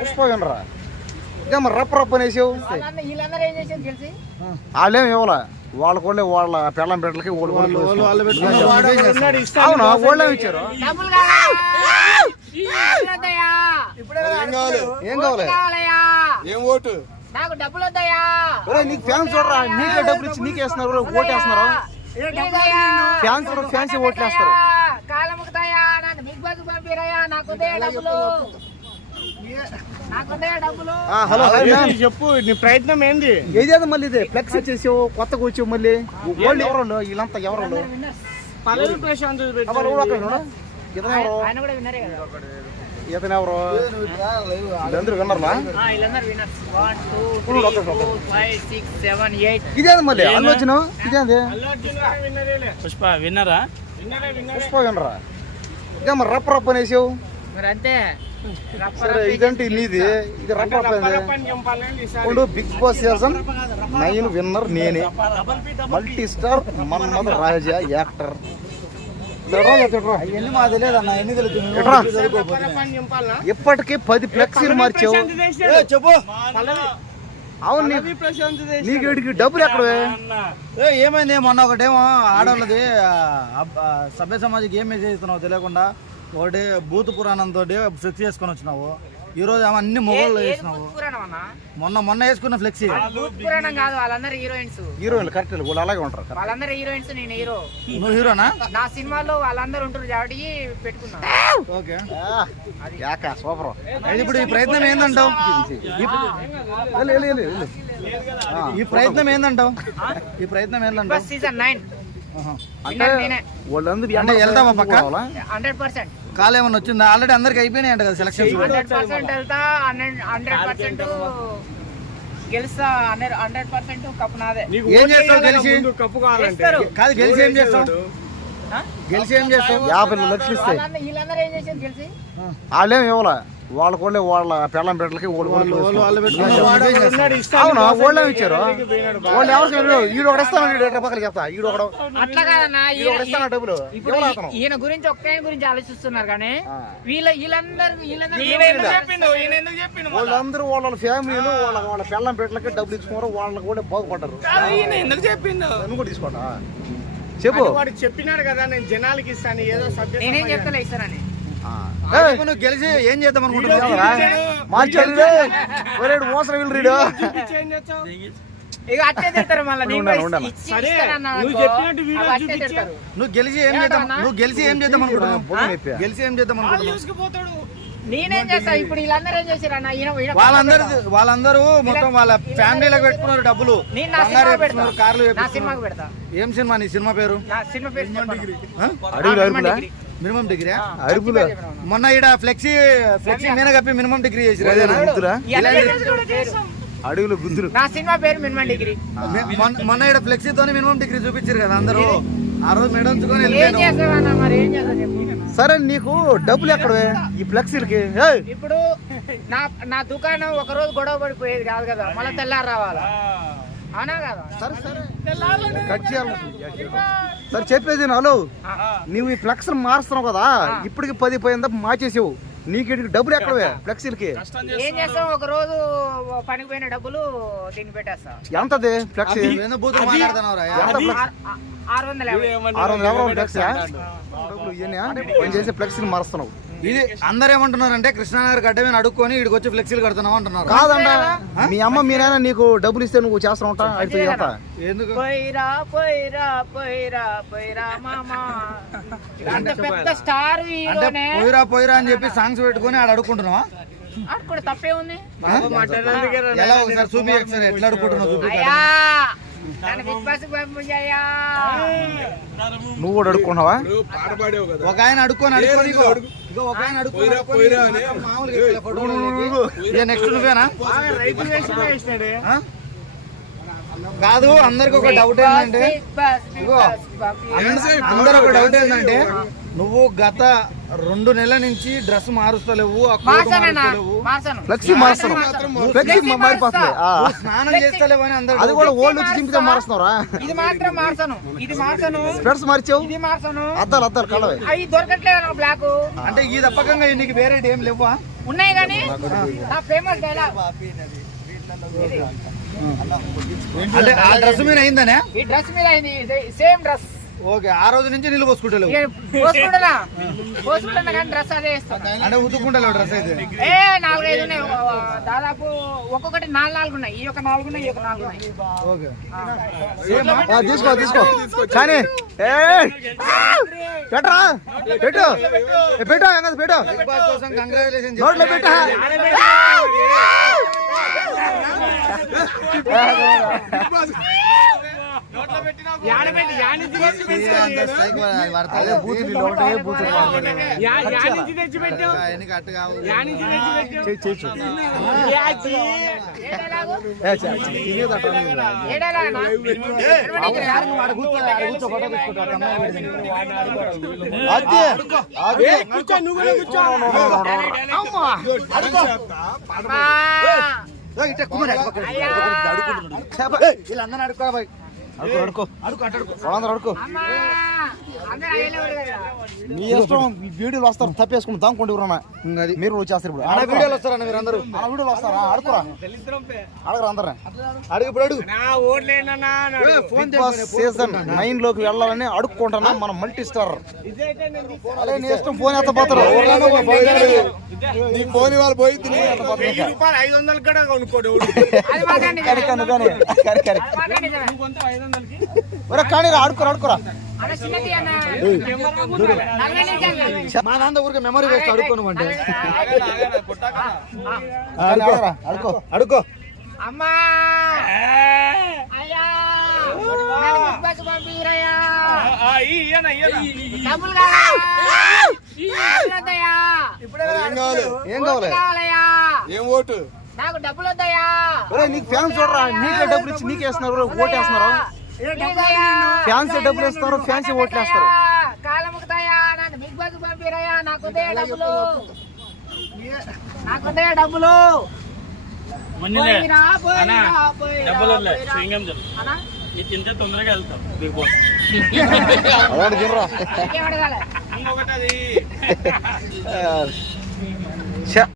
పుష్పరా ఇదేమో రప్ప రప్ప అనేసావు. వాళ్ళేం ఇవ్వాల, వాళ్ళ కూడా వాళ్ళ పెళ్ళం బిడ్డలకి అవునా వాళ్ళేమి ఇచ్చారు. ఏం కావాలి? ఏం ఓటు? నాకు డబ్బులు వద్దాయా? నీకు ఫ్యాన్స్ చూడరా, నీకే డబ్బులు ఇచ్చి నీకు వేస్తున్నారు, ఓటు వేస్తున్నారు. ఫ్యాన్స్ ఫ్యాన్స్ ఓట్లు వేస్తారు. కాలముకుతాయా? నన్ను బిగ్ బాస్ పంపిరాయా? నాకు డబ్బులు, హలో చెప్పు, నీ ప్రయత్నం ఏంది? ఏదేదో మళ్ళీ ఇదే ఫ్లెక్స్ వచ్చేసావు, కొత్తగా వచ్చావు మళ్ళీ. వాళ్ళు ఎవరు వీళ్ళంతా ఎవరు? పల్లవి ప్రశాంత్ ఇతను ఎవరు? వీళ్ళందరూ విన్నర్లా? ఇదేది మళ్ళీ ఆలోచన? ఇదేది పుష్ప విన్నరా? పుష్ప విన్నరా? ఇదేమో రప్ప రప్ప అనేసావు. అంతే. సరే ఇదంటే నీది, ఇది రప్ప రప్ప. బిగ్ బాస్ సీజన్ 9 విన్నర్ నేనే, మల్టీ స్టార్ మన్మథ్ రాజా యాక్టర్. ఇప్పటికీ 10 ఫ్లెక్సీలు మార్చావు. చెప్పు. అవును, నీకు డబ్బులు ఎక్కడ? ఏమైంది? మొన్న ఒకటేమో ఆడవాళ్ళది సభ్య సమాజకి ఏం మెసేజ్ ఇస్తున్నావు తెలియకుండా ఒకటి భూత పురాణంతో ఫ్లెక్సీ వేసుకొని వచ్చినావు. ఈ రోజు ఏమో అన్ని మొగోళ్ళు వేసినావు. మొన్న వేసుకున్న ఫ్లెక్సీ హీరోయిన్లు కరెక్ట్, వాళ్ళు అలాగే ఉంటారు. వాళ్ళందరూ హీరోయిన్స్, నేను హీరో. నువ్వు హీరోనా? నా సినిమాలో వాళ్ళందరూ ఉంటారు కాబట్టి పెట్టుకున్నా. Okay, super. ఇప్పుడు ఈ ప్రయత్నం ఏందంటావు? ఈ ప్రయత్నం ఏందంటావు? సీజన్ 9 అంటే వెళ్తావా పక్క? 100% కాలేమన్నా వచ్చిందా? ఆల్రెడీ అందరికి అయిపోయినాయి అంట కదా సెలక్షన్. 100% వెళ్తా, 100% గెలుస్తా, 100% కప్పు నాదే. ఏం చేస్తావు గెలిచి? కప్పు కావాలంటే కాదు, గెలిచి ఏం చేస్తావు? గెలిచి ఏం చేస్తావు? 50 లక్షలు ఇస్తాయి. వీళ్ళందరూ ఏం చేశారు గెలిచి? వాళ్ళేం ఇవ్వాల, వాళ్ళ కూడా వాళ్ళ పెళ్ళం బిడ్డలకి అవునా వాళ్ళేమి ఇచ్చారు. వాళ్ళు ఎవరికి ఈడు ఒకటి ఇస్తాను, పక్కన చెప్తా. ఈడు ఒకడు అట్లా కాదన్నా, ఇస్తాను డబ్బులు. ఇప్పుడు ఈయన గురించి ఒక్క గురించి ఆలోచిస్తున్నారు కానీ వాళ్ళందరూ వాళ్ళ ఫ్యామిలీలు వాళ్ళ పెళ్ళం బిడ్డలకి డబ్బులు ఇచ్చుకోరు, వాళ్ళకి కూడా బాగుపడ్డారు. ఎందుకు చెప్పిండు? నువ్వు కూడా తీసుకోండి. చెప్పు. వాడు చెప్పినాడు కదా నేను జనాలకి ఇస్తాను, ఏదో సభ్యత. నేనేం చెప్తా ఇస్తానని. నువ్వు గెలిచి ఏం చేద్దాం అనుకుంటున్నావు? మార్చాడు మోసం వీళ్ళు. ఇక అట్టే తిడతారు మళ్ళీ. నువ్వు గెలిచి ఏం చేద్దాం? నువ్వు గెలిచి ఏం చేద్దాం అనుకుంటున్నావు? గెలిచి ఏం చేద్దాం అనుకుంటున్నావు? నేనేం చేస్తా? ఇప్పుడు వీళ్ళందరూ ఏం చేశారు? వాళ్ళందరూ మొత్తం వాళ్ళ ఫ్యామిలీలకు పెట్టుకున్నారు డబ్బులు. కార్లు పెడతా. ఏం సినిమా? నీ సినిమా పేరు? మినిమం డిగ్రీ అరుపులు. మొన్న ఈడ ఫ్లెక్సీ మీద కప్పి మినిమం డిగ్రీ చేసి అడుగులు గుంతులు. నా సినిమా పేరు మినిమం డిగ్రీ. మొన్న ఈడ ఫ్లెక్సీతోనే మినిమం డిగ్రీ చూపించారు కదా అందరూ. ఆ రోజు మెడల్చుకొని సరే, నీకు డబ్బులు ఎక్కడ ఈ ఫ్లెక్సీలకి? ఇప్పుడు నా దుకాణం ఒక రోజు గొడవ పడిపోయేది కాదు కదా, మళ్ళీ తెల్లారు రావాలా? అవునా కదా? సరే చెప్పేది హలో, నువ్వు ఈ ఫ్లెక్స్ మారుస్తున్నావు కదా, ఇప్పటికి 10 పోయిందా మార్చేసావు. నీకు డబ్బులు ఎక్కడ ఫ్లెక్సీలకి? ఏం చేస్తాం? ఒక రోజు పనికి పోయిన డబ్బులు దీన్ని పెట్టేస్తా. ఎంతది ఫ్లెక్సీ? 600 చేసే ఫ్లెక్సీలు మారుస్తున్నావు. ఇది అందరు ఏమంటున్నారంటే కృష్ణానగర్ గడ్డ మీద అడుక్కొని ఇక్కడికి వచ్చి ఫ్లెక్సీలు కడుతున్నావు అంటున్నారు. కాదంట, మీ అమ్మ మీ నాయన నీకు డబ్బులు ఇస్తే నువ్వు చేస్తా ఉంటా. ఎందుకు? అంటే పెద్ద స్టార్ పోయిరా అని చెప్పి సాంగ్స్ పెట్టుకొని ఆడ అడుక్కుంటున్నావా? అక్కడ తప్పే ఉంది. ఎలా ఒకసారి చూపి, ఒకసారి ఎట్లా అడుక్కుంటున్నావు చూపి. నువ్వు కూడా అడుక్కున్నావా? ఒక ఆయన అడుక్కొని నెక్స్ట్ నువ్వేనా? కాదు అందరికి ఒక డౌట్ ఏంటంటే ఇగో, అందరూ ఒక డౌట్ ఏంటంటే నువ్వు గత 2 నెలల నుంచి డ్రెస్ మారుస్తలేవు, ఆ కోటు మారుస్తలేవు, ఫ్లెక్సీ మారుస్తున్నావు, ఫ్లెక్సీ మారిపోతుంది. నువ్వు స్నానం చేస్తలేవు అని అందరూ అది కూడా ఓల్డ్ వచ్చి చింపితే మారుస్తున్నారా? ఇది మాత్రం మార్చను, ఇది మార్చను, స్పెట్స్ మార్చావు, ఇది మార్చను. అద్దాలు కలవే. అవి దొరకట్లేదు బ్లాక్. అంటే ఈ తప్పకంగా నీకు వేరే ఏం లేవా? ఉన్నాయి కానీ నా ఫేమస్ డైలాగ్ అంటే ఆ డ్రెస్ మీద అయిందనే? ఈ డ్రెస్ మీద అయింది, సేమ్ డ్రెస్. ఓకే, ఆ రోజు నుంచి నీళ్ళు పోసుకుంటలేవు పోసుకుంటున్నా కానీ డ్రెస్ అదే వేస్తాను. అంటే ఉతుక్కుంటలేవు డ్రెస్ అయితే? 4-5 ఉన్నాయి, దాదాపు ఒక్కొక్కటి 4 ఉన్నాయి. ఈ యొక్క 4 ఉన్నాయి, ఈ యొక్క 4 ఉన్నాయి. ఓకే, తీసుకో కానీ పెట్టరా, పెట్టు బిగ్ బాస్ కోసం కంగ్రాచులేషన్. నోట్లో పెట్టా. అదే బూతులు ఇలా ఉంటాయి, బూతులు ఏ డైలాగ్ అన్నా? వీళ్ళందరూ అడుక్కోరా, అడుకో అమ్మా, అందరూ అయ్యేలేవారు కదా. మీ ఇష్టం. వీడియోలు వస్తారు, తప్పేసుకుని దాముకోండి ఎవరన్నా. అది మీరు వచ్చేస్తారు ఇప్పుడు. అన్న వీడియోలు వస్తారన్న మీరు అందరూ? వీడియోలు వస్తారా? అడుగురా, అడగరా అందరే. అడుగు ఇప్పుడు అడుగు. బిగ్ బాస్ సీజన్ 9 లోకి వెళ్ళాలని అడుక్కుంటున్నా మన మల్టీ స్టార్. అదే నీ ఇష్టం, ఫోన్ ఎత్త పోతారు. ఫోన్ వాళ్ళు పోయి 500 కూడా కొనుక్కోడు. అది మాత్రం నిజమే. కానీ అది మాత్రం నిజమే. కానీ అడుకోరా. అన్న చిన్నది అన్న. 40 నిమిషాలు. మా నాన్న ఊరికి మెమరీ వేస్ట్ అడుక్కోను అంటే. అడుకో. అమ్మా అయ్యా, నన్ను బిగ్ బాస్ పంపిరయ్యా. డబ్బులు కావాలయ్యా. ఏం కావాలి? కావాలయ్యా. ఏం ఓటు? నాకు డబ్బులు వద్దయ్యా. నీకు ఫ్యాన్స్ చూడరా, నీకే డబ్బులు ఇచ్చి నీకేస్తున్నారు, ఓటేస్తున్నారు. ఫ్యాన్స్ డబ్బులు ఇస్తారు, ఫ్యాన్స్ ఓట్లు వేస్తారు. కాలముకుతాయా, నన్ను బిగ్ బాస్ పంపిరయ్యా. నాకు డబ్బులు, డబ్బులు. పోయిరా, అన్నా. తింటే తొందరగా వెళ్తాం బిగ్ బాస్. అలాంటి తినరా. ఇంకేం అడగాలి? ఇంకొకటి అది